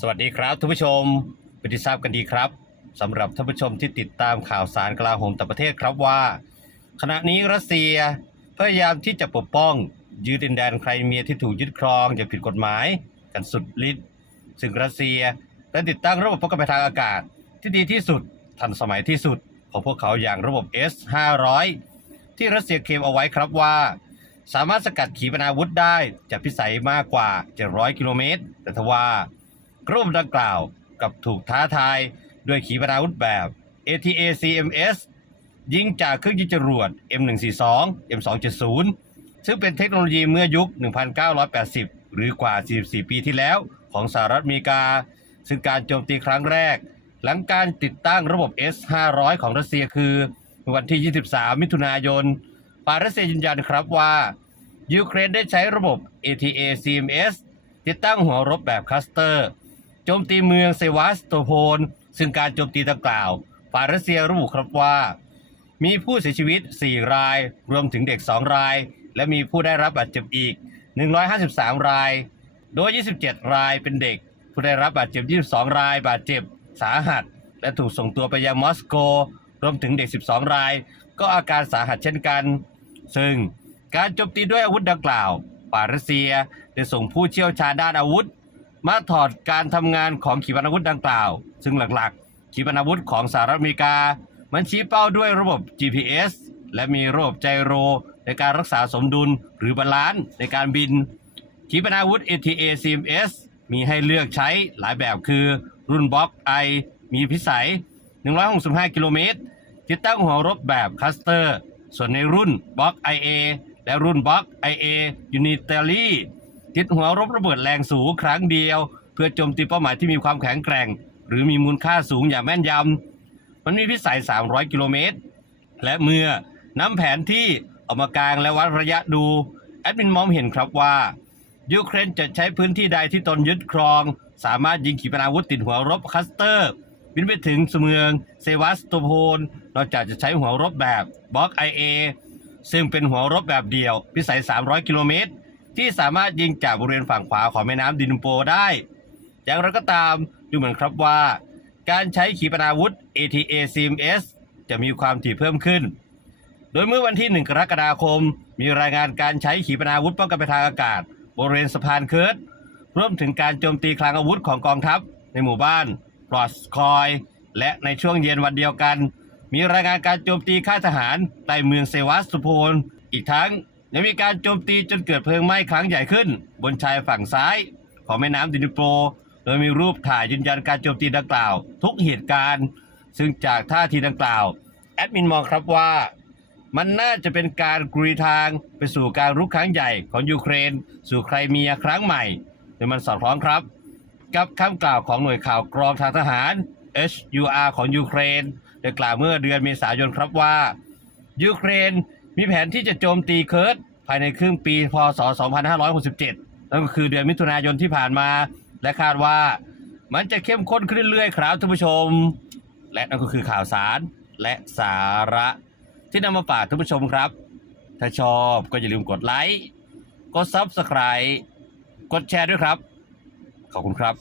สวัสดีครับท่านผู้ชมเป็นที่ทราบกันดีครับสำหรับท่านผู้ชมที่ติดตามข่าวสารกลาโหมต่างประเทศครับว่า ขณะนี้รัสเซียพยายามที่จะปกป้องยืดดินแดนไครเมียที่ถูกยึดครองอย่างผิดกฎหมาย กันสุดฤทธิ์ซึ่งรัสเซียได้ติดตั้งระบบป้องกันทางอากาศ ที่ดีที่สุดทันสมัยที่สุด ของพวกเขาอย่างระบบ S-500 ที่รัสเซียเคลมเอาไว้ครับว่า สามารถสกัดขีปนาวุธได้จากพิสัยมากกว่า700กิโลเมตรแต่ทว่า ระบบดังกล่าวกับถูกท้าทายด้วยขีปนาวุธแบบ ATACMS ยิงจากเครื่องยิงจรวด M142 M270 ซึ่งเป็นเทคโนโลยีเมื่อยุค 1980 หรือกว่า 44 ปีที่แล้วของสหรัฐอเมริกา ซึ่งการโจมตีครั้งแรก หลังการติดตั้งระบบ S-500 ของรัสเซียคือวันที่ 23 มิถุนายนฝ่ารัสเซียยืนยันครับว่า ยูเครนได้ใช้ระบบ ATACMS ติดตั้งหัวรบแบบคัสเตอร์ โจมตีเมืองเซวาสโตโพลซึ่งการโจมตีดังกล่าว ฝ่ายรัสเซียระบุครับว่า มีผู้เสียชีวิต 4 ราย รวมถึงเด็ก 2 ราย และมีผู้ได้รับบาดเจ็บอีก 153 ราย โดย 27 รายเป็นเด็ก ผู้ได้รับบาดเจ็บ 22 ราย บาดเจ็บสาหัส และถูกส่งตัวไปยังมอสโก รวมถึงเด็ก 12 ราย ก็อาการสาหัสเช่นกัน ซึ่งการโจมตีด้วยอาวุธดังกล่าวฝ่ายรัสเซียได้ส่งผู้เชี่ยวชาญด้านอาวุธ มาถอดการทำงานของขีปนาวุธดังกล่าว ซึ่งหลักๆ ขีปนาวุธของสหรัฐอเมริกา มันชี้เป้าด้วยระบบ GPS และมีระบบไจโร ในการรักษาสมดุลหรือบาลานซ์ในการบิน ขีปนาวุธ ATA-CMS มีให้เลือกใช้หลายแบบคือ รุ่นบล็อก I มีพิสัย 165 กิโลเมตรติดตั้งหัวรบแบบคัสเตอร์ ส่วนในรุ่นบล็อก IA และรุ่นบล็อก IA Unitary ติดหัวรบระเบิดแรงสูงครั้งเดียว เพื่อโจมตีเป้าหมายที่มีความแข็งแกร่ง หรือมีมูลค่าสูงอย่างแม่นยำ มันมีพิสัย 300 กิโลเมตร และเมื่อนำแผนที่ออกมากางและวัดระยะดู แอดมินมองเห็นครับว่า ยูเครนจะใช้พื้นที่ใดที่ตนยึดครอง สามารถยิงขีปนาวุธติดหัวรบคัสเตอร์ บินไปถึงเมือง เซวาสโตโพลนอกจากจะใช้หัวรบแบบบล็อก IA ซึ่งเป็นหัวรบแบบเดียวพิสัย 300 กิโลเมตร ที่สามารถยิงจากบริเวณฝั่งขวาของแม่น้ำดินโปได้ อย่างไรก็ตามดูเหมือนครับว่า การใช้ขีปนาวุธ ATACMS จะมีความถี่เพิ่มขึ้น โดยเมื่อวันที่ 1 กรกฎาคม มีรายงานการใช้ขีปนาวุธป้องกันภัยทางอากาศ บริเวณสะพานเคิร์ดรวมถึงการโจมตีคลังอาวุธของกองทัพ ในหมู่บ้านปลอดคอย และในช่วงเย็นวันเดียวกัน มีรายงานการโจมตีค่ายทหารในเมืองเซวัสโพลอีกทั้ง ยังมีการโจมตีจนเกิดเพลิงไหม้ครั้งใหญ่ขึ้น บนชายฝั่งซ้ายของแม่น้ำดินิโปรโดยมีรูปถ่ายยืนยันการโจมตีดังกล่าว ทุกเหตุการณ์ ซึ่งจากท่าทีดังกล่าว แอดมินมองครับว่า มันน่าจะเป็นการกรีทางไปสู่การรุกครั้งใหญ่ของยูเครน สู่ไครเมียครั้งใหม่โดยมันสอดคล้องครับ กับคำกล่าวของหน่วยข่าวกรองทางทหาร HUR ของยูเครนได้กล่าวเมื่อเดือนเมษายนครับว่ายูเครน มีแผนที่จะโจมตีเคิร์ดภายในครึ่งปีพศ 2567 นั่นก็คือเดือนมิถุนายนที่ผ่านมา และคาดว่ามันจะเข้มข้นขึ้นเรื่อยๆครับท่านผู้ชม และนั่นก็คือข่าวสารและสาระที่นำมาฝากท่านผู้ชมครับ ถ้าชอบก็อย่าลืมกดไลค์ กด Subscribe กดแชร์ด้วยครับ ขอบคุณครับ